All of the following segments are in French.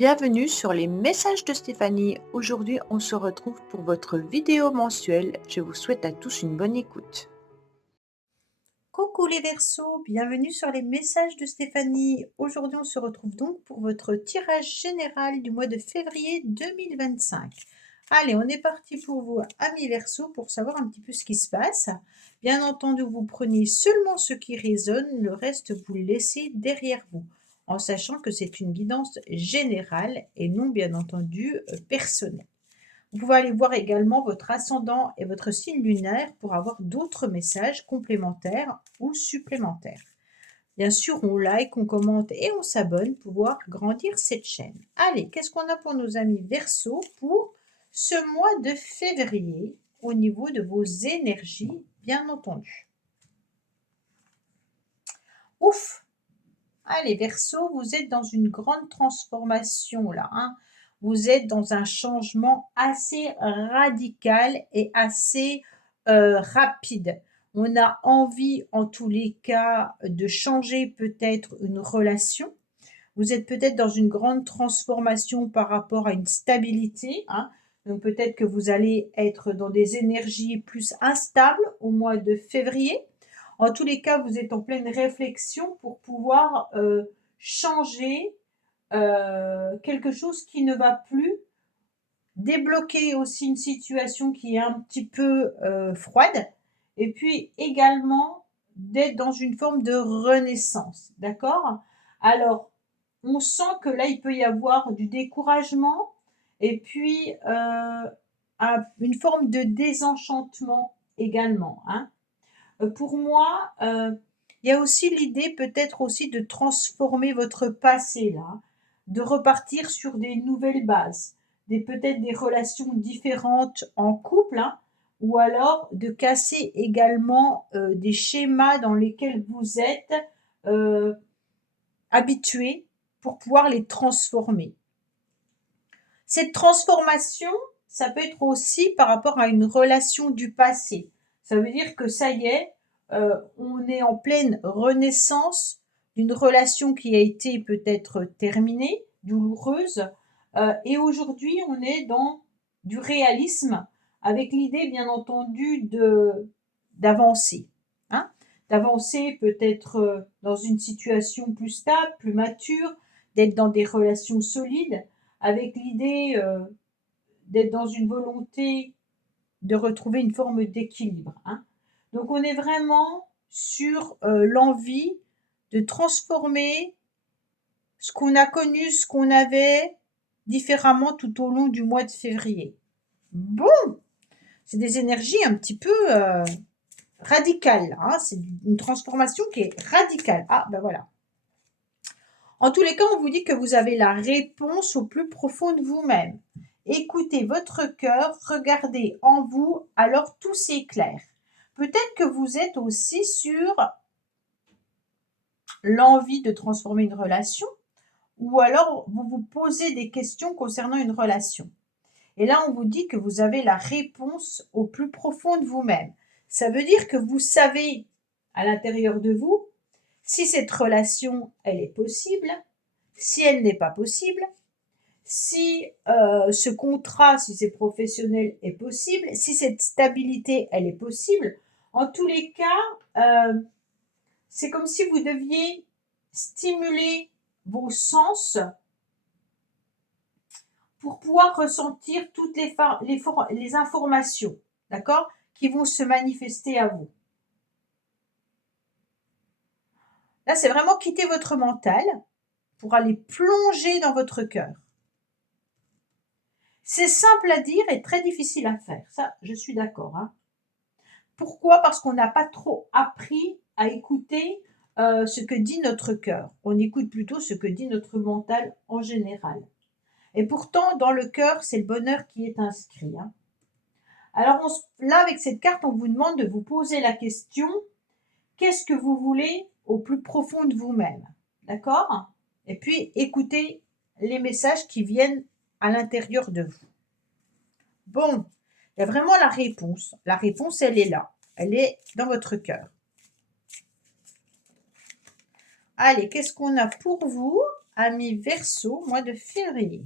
Bienvenue sur les messages de Stéphanie. Aujourd'hui, on se retrouve pour votre vidéo mensuelle. Je vous souhaite à tous une bonne écoute. Coucou les Verseaux, bienvenue sur les messages de Stéphanie. Aujourd'hui, on se retrouve donc pour votre tirage général du mois de février 2025. Allez, on est parti pour vous, amis Verseaux, pour savoir un petit peu ce qui se passe. Bien entendu, vous prenez seulement ce qui résonne, le reste vous le laissez derrière vous, en sachant que c'est une guidance générale et non bien entendu personnelle. Vous pouvez aller voir également votre ascendant et votre signe lunaire pour avoir d'autres messages complémentaires ou supplémentaires. Bien sûr, on like, on commente et on s'abonne pour pouvoir grandir cette chaîne. Allez, qu'est-ce qu'on a pour nos amis Verseaux pour ce mois de février au niveau de vos énergies, bien entendu. Ouf! Allez, Verseaux, vous êtes dans une grande transformation là, hein. Vous êtes dans un changement assez radical et assez rapide. On a envie, en tous les cas, de changer peut-être une relation. Vous êtes peut-être dans une grande transformation par rapport à une stabilité, hein. Donc peut-être que vous allez être dans des énergies plus instables au mois de février. En tous les cas, vous êtes en pleine réflexion pour pouvoir changer quelque chose qui ne va plus, débloquer aussi une situation qui est un petit peu froide, et puis également d'être dans une forme de renaissance, d'accord? Alors, on sent que là, il peut y avoir du découragement et puis une forme de désenchantement également, hein. Pour moi, il y a aussi l'idée peut-être aussi de transformer votre passé là, de repartir sur des nouvelles bases, peut-être des relations différentes en couple, hein, ou alors de casser également des schémas dans lesquels vous êtes euh, habitués pour pouvoir les transformer. Cette transformation, ça peut être aussi par rapport à une relation du passé. Ça veut dire que ça y est, on est en pleine renaissance d'une relation qui a été peut-être terminée, douloureuse, et aujourd'hui on est dans du réalisme avec l'idée bien entendu d'avancer, hein, d'avancer peut-être dans une situation plus stable, plus mature, d'être dans des relations solides, avec l'idée d'être dans une volonté de retrouver une forme d'équilibre, hein. Donc on est vraiment sur l'envie de transformer ce qu'on a connu, ce qu'on avait différemment tout au long du mois de février. Bon, c'est des énergies un petit peu radicales, hein. C'est une transformation qui est radicale. Ah ben voilà. En tous les cas, on vous dit que vous avez la réponse au plus profond de vous-même. Écoutez votre cœur, regardez en vous, alors tout s'éclaire. Peut-être que vous êtes aussi sur l'envie de transformer une relation, ou alors vous vous posez des questions concernant une relation. Et là, on vous dit que vous avez la réponse au plus profond de vous-même. Ça veut dire que vous savez à l'intérieur de vous si cette relation, elle est possible, si elle n'est pas possible, si ce contrat, si c'est professionnel, est possible, si cette stabilité, elle est possible. En tous les cas, c'est comme si vous deviez stimuler vos sens pour pouvoir ressentir toutes les informations, d'accord, qui vont se manifester à vous. Là, c'est vraiment quitter votre mental pour aller plonger dans votre cœur. C'est simple à dire et très difficile à faire. Ça, je suis d'accord, hein. Pourquoi? Parce qu'on n'a pas trop appris à écouter ce que dit notre cœur. On écoute plutôt ce que dit notre mental en général. Et pourtant, dans le cœur, c'est le bonheur qui est inscrit, hein. Alors là, avec cette carte, on vous demande de vous poser la question, qu'est-ce que vous voulez au plus profond de vous-même? D'accord? Et puis, écoutez les messages qui viennent à l'intérieur de vous. Bon, il y a vraiment la réponse. La réponse, elle est là. Elle est dans votre cœur. Allez, qu'est-ce qu'on a pour vous? amis Verseau, mois de février.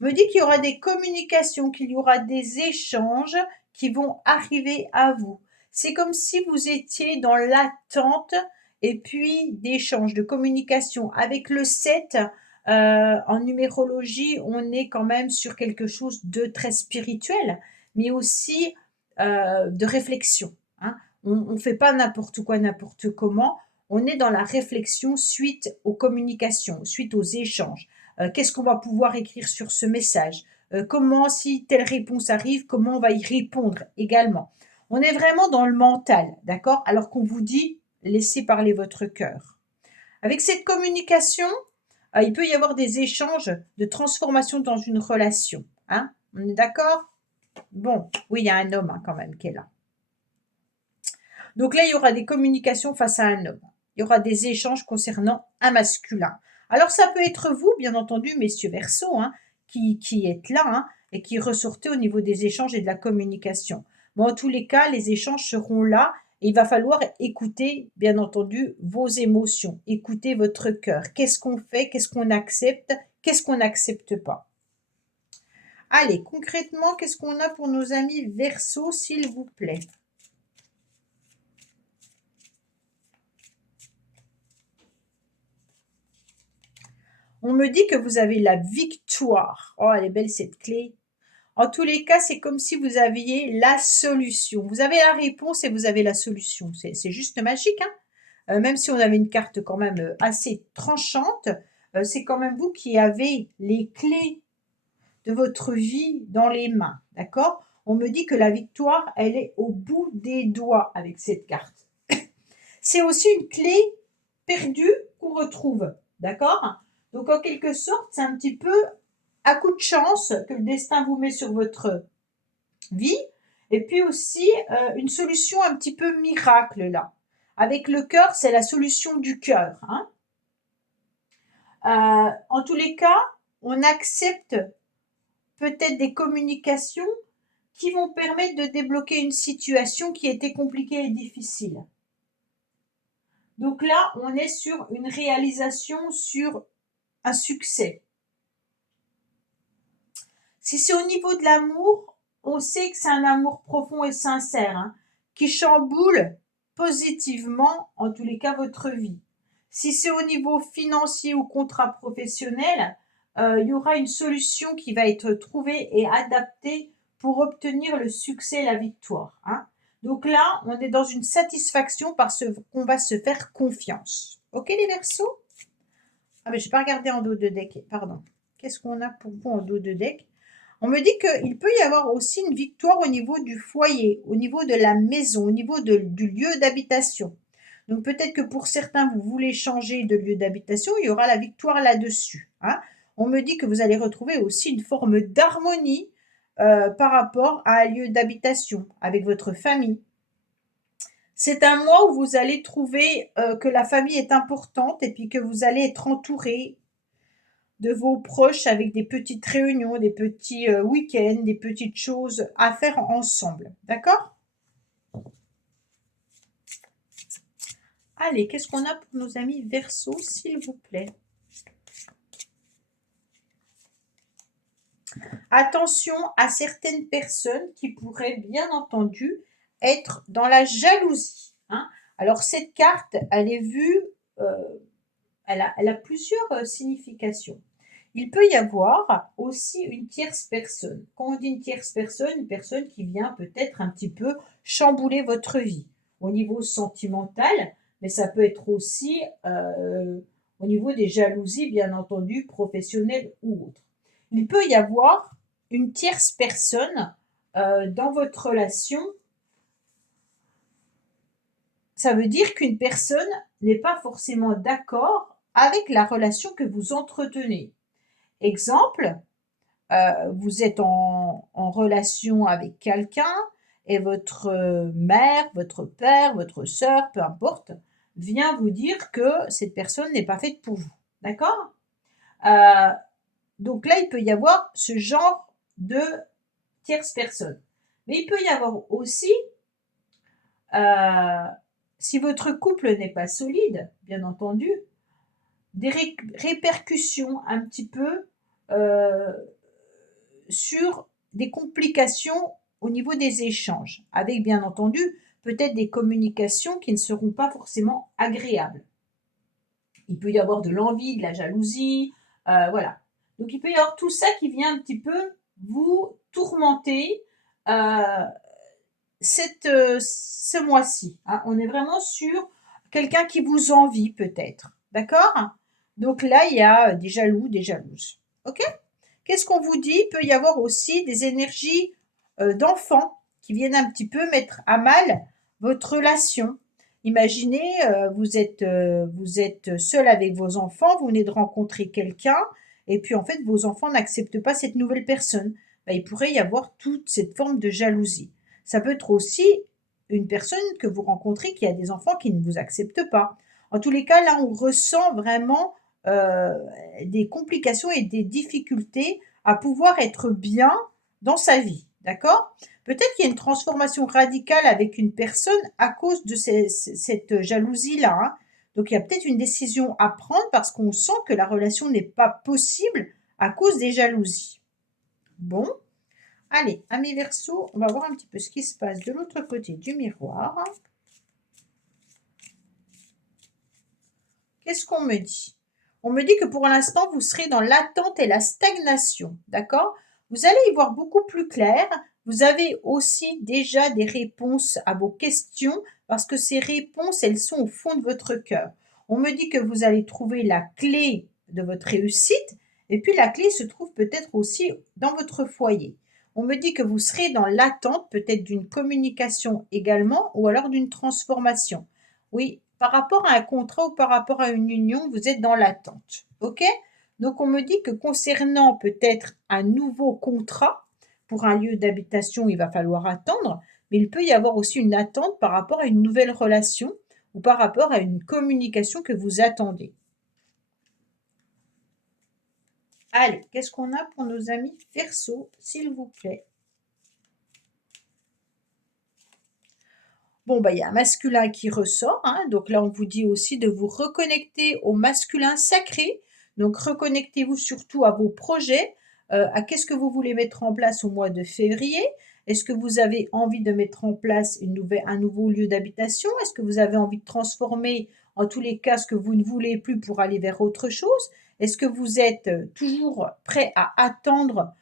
On me dit qu'il y aura des communications, qu'il y aura des échanges qui vont arriver à vous. C'est comme si vous étiez dans l'attente et puis d'échanges, de communication. Avec le 7, en numérologie, on est quand même sur quelque chose de très spirituel, mais aussi de réflexion, hein. On ne fait pas n'importe quoi, n'importe comment. On est dans la réflexion suite aux communications, suite aux échanges. Qu'est-ce qu'on va pouvoir écrire sur ce message? Comment, si telle réponse arrive, comment on va y répondre également? On est vraiment dans le mental, d'accord? Alors qu'on vous dit, laissez parler votre cœur. Avec cette communication, il peut y avoir des échanges de transformation dans une relation, hein? On est d'accord? Bon, oui, il y a un homme, hein, quand même qui est là. Donc là, il y aura des communications face à un homme. Il y aura des échanges concernant un masculin. Alors ça peut être vous, bien entendu, messieurs Verseau, hein, qui êtes là, hein, et qui ressortez au niveau des échanges et de la communication. Bon, en tous les cas, les échanges seront là et il va falloir écouter, bien entendu, vos émotions, écouter votre cœur. Qu'est-ce qu'on fait? Qu'est-ce qu'on accepte? Qu'est-ce qu'on n'accepte pas? Allez, concrètement, qu'est-ce qu'on a pour nos amis Verseau, s'il vous plaît? On me dit que vous avez la victoire. Oh, elle est belle cette clé. En tous les cas, c'est comme si vous aviez la solution. Vous avez la réponse et vous avez la solution. C'est juste magique, hein. Même si on avait une carte quand même assez tranchante, c'est quand même vous qui avez les clés de votre vie dans les mains. D'accord? On me dit que la victoire, elle est au bout des doigts avec cette carte. C'est aussi une clé perdue qu'on retrouve. D'accord? Donc, en quelque sorte, c'est un petit peu à coup de chance que le destin vous met sur votre vie. Et puis aussi, une solution un petit peu miracle là. Avec le cœur, c'est la solution du cœur, hein. En tous les cas, on accepte peut-être des communications qui vont permettre de débloquer une situation qui était compliquée et difficile. Donc là, on est sur une réalisation, sur un succès. Si c'est au niveau de l'amour, on sait que c'est un amour profond et sincère, hein, qui chamboule positivement, en tous les cas, votre vie. Si c'est au niveau financier ou contrat professionnel, il y aura une solution qui va être trouvée et adaptée pour obtenir le succès et la victoire, hein. Donc là, on est dans une satisfaction parce qu'on va se faire confiance. Ok les Verseaux? Ah mais je n'ai pas regardé en dos de deck, pardon. Qu'est-ce qu'on a pour vous en dos de deck? On me dit qu'il peut y avoir aussi une victoire au niveau du foyer, au niveau de la maison, au niveau du lieu d'habitation. Donc peut-être que pour certains, vous voulez changer de lieu d'habitation, il y aura la victoire là-dessus, hein. On me dit que vous allez retrouver aussi une forme d'harmonie par rapport à un lieu d'habitation avec votre famille. C'est un mois où vous allez trouver que la famille est importante et puis que vous allez être entouré de vos proches avec des petites réunions, des petits week-ends, des petites choses à faire ensemble. D'accord? Allez, qu'est-ce qu'on a pour nos amis Verseau, s'il vous plaît? Attention à certaines personnes qui pourraient bien entendu être dans la jalousie, hein. Alors cette carte, elle est vue, elle a plusieurs significations. Il peut y avoir aussi une tierce personne. Quand on dit une personne qui vient peut-être un petit peu chambouler votre vie au niveau sentimental, mais ça peut être aussi au niveau des jalousies, bien entendu, professionnelles ou autres. Il peut y avoir une tierce personne dans votre relation. Ça veut dire qu'une personne n'est pas forcément d'accord avec la relation que vous entretenez. Exemple, vous êtes en relation avec quelqu'un et votre mère, votre père, votre sœur, peu importe, vient vous dire que cette personne n'est pas faite pour vous. D'accord? Donc là, il peut y avoir ce genre de tierce personne. Mais il peut y avoir aussi si votre couple n'est pas solide, bien entendu, des répercussions un petit peu sur des complications au niveau des échanges, avec bien entendu peut-être des communications qui ne seront pas forcément agréables. Il peut y avoir de l'envie, de la jalousie, voilà. Donc il peut y avoir tout ça qui vient un petit peu vous tourmenter ce mois-ci. Hein. On est vraiment sur quelqu'un qui vous envie peut-être. D'accord? Donc là, il y a des jaloux, des jalouses. OK? Qu'est-ce qu'on vous dit? Il peut y avoir aussi des énergies d'enfants qui viennent un petit peu mettre à mal votre relation. Imaginez, vous êtes seul avec vos enfants, vous venez de rencontrer quelqu'un, et puis en fait, vos enfants n'acceptent pas cette nouvelle personne. Ben, il pourrait y avoir toute cette forme de jalousie. Ça peut être aussi une personne que vous rencontrez qui a des enfants qui ne vous acceptent pas. En tous les cas, là, on ressent vraiment euh, des complications et des difficultés à pouvoir être bien dans sa vie. D'accord? Peut-être qu'il y a une transformation radicale avec une personne à cause de cette jalousie-là. Hein. Donc il y a peut-être une décision à prendre parce qu'on sent que la relation n'est pas possible à cause des jalousies. Bon, allez, amis Verseau, on va voir un petit peu ce qui se passe de l'autre côté du miroir. Qu'est-ce qu'on me dit? On me dit que pour l'instant, vous serez dans l'attente et la stagnation, d'accord? Vous allez y voir beaucoup plus clair. Vous avez aussi déjà des réponses à vos questions parce que ces réponses, elles sont au fond de votre cœur. On me dit que vous allez trouver la clé de votre réussite et puis la clé se trouve peut-être aussi dans votre foyer. On me dit que vous serez dans l'attente peut-être d'une communication également ou alors d'une transformation. Oui, par rapport à un contrat ou par rapport à une union, vous êtes dans l'attente. OK? Donc, on me dit que concernant peut-être un nouveau contrat pour un lieu d'habitation, il va falloir attendre, mais il peut y avoir aussi une attente par rapport à une nouvelle relation ou par rapport à une communication que vous attendez. Allez, qu'est-ce qu'on a pour nos amis Verseau, s'il vous plaît? Bon, bah, il y a un masculin qui ressort, hein, donc là, on vous dit aussi de vous reconnecter au masculin sacré. Donc, reconnectez-vous surtout à vos projets, à qu'est-ce que vous voulez mettre en place au mois de février. Est-ce que vous avez envie de mettre en place un nouveau lieu d'habitation? Est-ce que vous avez envie de transformer, en tous les cas, ce que vous ne voulez plus pour aller vers autre chose? Est-ce que vous êtes toujours prêt à attendre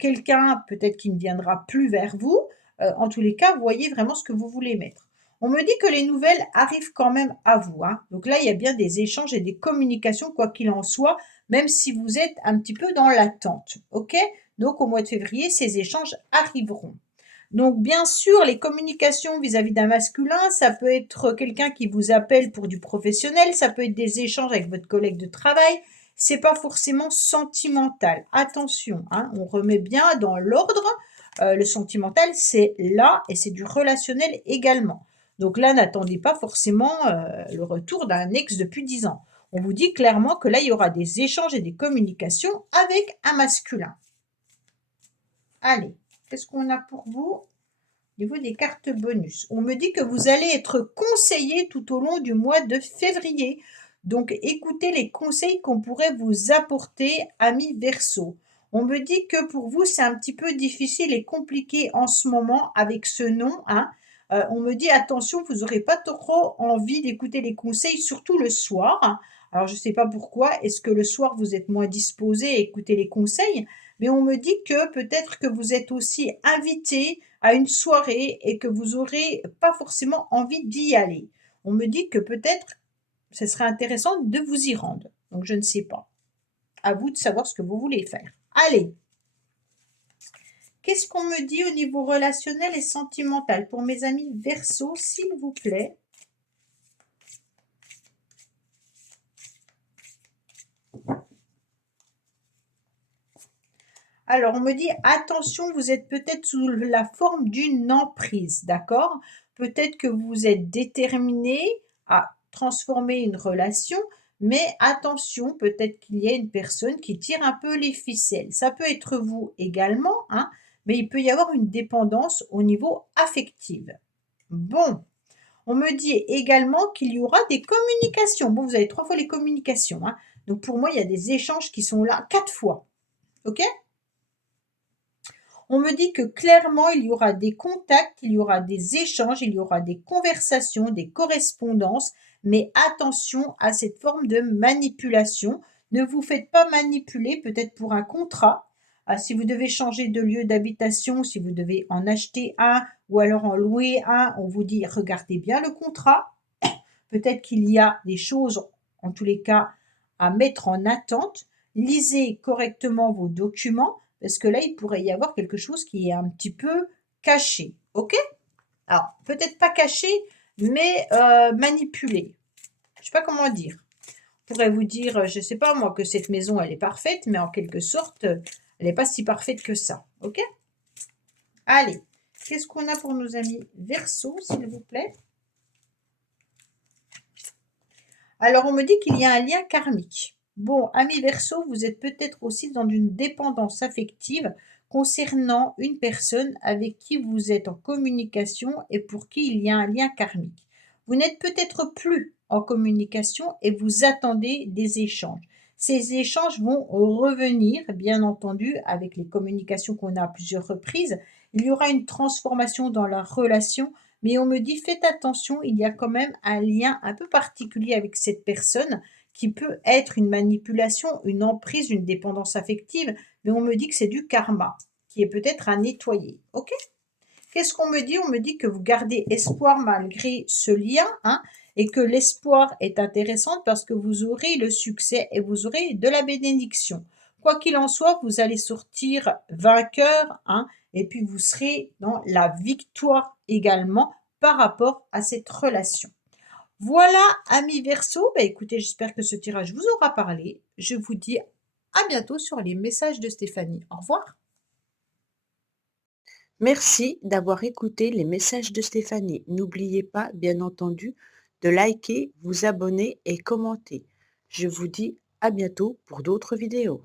quelqu'un, peut-être qui ne viendra plus vers vous? En tous les cas, vous voyez vraiment ce que vous voulez mettre. On me dit que les nouvelles arrivent quand même à vous. Hein. Donc là, il y a bien des échanges et des communications, quoi qu'il en soit, même si vous êtes un petit peu dans l'attente. OK? Donc au mois de février, ces échanges arriveront. Donc bien sûr, les communications vis-à-vis d'un masculin, ça peut être quelqu'un qui vous appelle pour du professionnel, ça peut être des échanges avec votre collègue de travail. C'est pas forcément sentimental. Attention, hein, on remet bien dans l'ordre. Le sentimental, c'est là et c'est du relationnel également. Donc là, n'attendez pas forcément le retour d'un ex depuis 10 ans. On vous dit clairement que là, il y aura des échanges et des communications avec un masculin. Allez, qu'est-ce qu'on a pour vous au niveau des cartes bonus? On me dit que vous allez être conseillé tout au long du mois de février. Donc, écoutez les conseils qu'on pourrait vous apporter, amis Verseau. On me dit que pour vous, c'est un petit peu difficile et compliqué en ce moment avec ce nom. Hein. On me dit attention, vous n'aurez pas trop envie d'écouter les conseils, surtout le soir. Hein. Alors, je ne sais pas pourquoi. Est-ce que le soir, vous êtes moins disposé à écouter les conseils? Mais on me dit que peut-être que vous êtes aussi invité à une soirée et que vous n'aurez pas forcément envie d'y aller. On me dit que peut-être ce serait intéressant de vous y rendre. Donc, je ne sais pas. À vous de savoir ce que vous voulez faire. Allez. Qu'est-ce qu'on me dit au niveau relationnel et sentimental pour mes amis Verseau, s'il vous plaît? Alors, on me dit attention, vous êtes peut-être sous la forme d'une emprise, d'accord? Peut-être que vous êtes déterminé à transformer une relation, mais attention, peut-être qu'il y a une personne qui tire un peu les ficelles. Ça peut être vous également, hein, mais il peut y avoir une dépendance au niveau affectif. Bon, On me dit également qu'il y aura des communications. Bon, vous avez 3 fois les communications, hein. Donc pour moi, il y a des échanges qui sont là 4 fois. OK? On me dit que clairement, il y aura des contacts, il y aura des échanges, il y aura des conversations, des correspondances, mais attention à cette forme de manipulation. Ne vous faites pas manipuler, peut-être pour un contrat. Ah, si vous devez changer de lieu d'habitation, si vous devez en acheter un ou alors en louer un, on vous dit regardez bien le contrat. Peut-être qu'il y a des choses, en tous les cas, à mettre en attente. Lisez correctement vos documents, parce que là, il pourrait y avoir quelque chose qui est un petit peu caché. OK? Alors, peut-être pas caché, mais manipulé. Je ne sais pas comment dire. Je pourrais vous dire, je ne sais pas moi, que cette maison, elle est parfaite, mais en quelque sorte, elle n'est pas si parfaite que ça. OK? Allez, qu'est-ce qu'on a pour nos amis Verseau, s'il vous plaît? Alors, on me dit qu'il y a un lien karmique. Bon, ami Verseau, vous êtes peut-être aussi dans une dépendance affective concernant une personne avec qui vous êtes en communication et pour qui il y a un lien karmique. Vous n'êtes peut-être plus en communication et vous attendez des échanges. Ces échanges vont revenir, bien entendu, avec les communications qu'on a à plusieurs reprises. Il y aura une transformation dans la relation, mais on me dit faites attention, il y a quand même un lien un peu particulier avec cette personne qui peut être une manipulation, une emprise, une dépendance affective, mais on me dit que c'est du karma qui est peut-être à nettoyer. OK? Qu'est-ce qu'on me dit? On me dit que vous gardez espoir malgré ce lien, hein, et que l'espoir est intéressant parce que vous aurez le succès et vous aurez de la bénédiction. Quoi qu'il en soit, vous allez sortir vainqueur, hein, et puis vous serez dans la victoire également par rapport à cette relation. Voilà, amis Verseau, bah écoutez, j'espère que ce tirage vous aura parlé. Je vous dis à bientôt sur les messages de Stéphanie. Au revoir. Merci d'avoir écouté les messages de Stéphanie. N'oubliez pas, bien entendu, de liker, vous abonner et commenter. Je vous dis à bientôt pour d'autres vidéos.